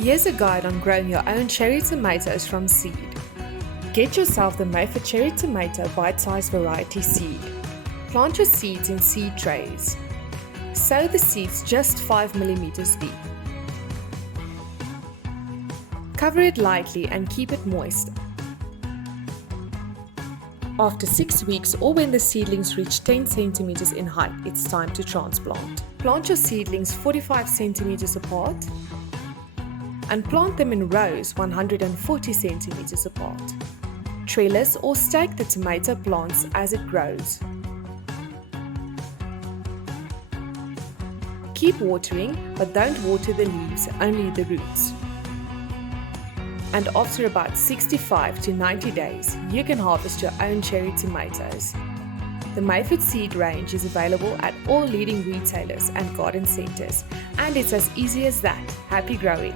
Here's a guide on growing your own cherry tomatoes from seed. Get yourself the Mayford Cherry Tomato bite-sized variety seed. Plant your seeds in seed trays. Sow the seeds just 5 mm deep. Cover it lightly and keep it moist. After 6 weeks or when the seedlings reach 10 cm in height, it's time to transplant. Plant your seedlings 45 cm apart and plant them in rows 140 cm apart. Trellis or stake the tomato plants as it grows. Keep watering, but don't water the leaves, only the roots. And after about 65 to 90 days, you can harvest your own cherry tomatoes. The Mayford seed range is available at all leading retailers and garden centres, and it's as easy as that. Happy growing!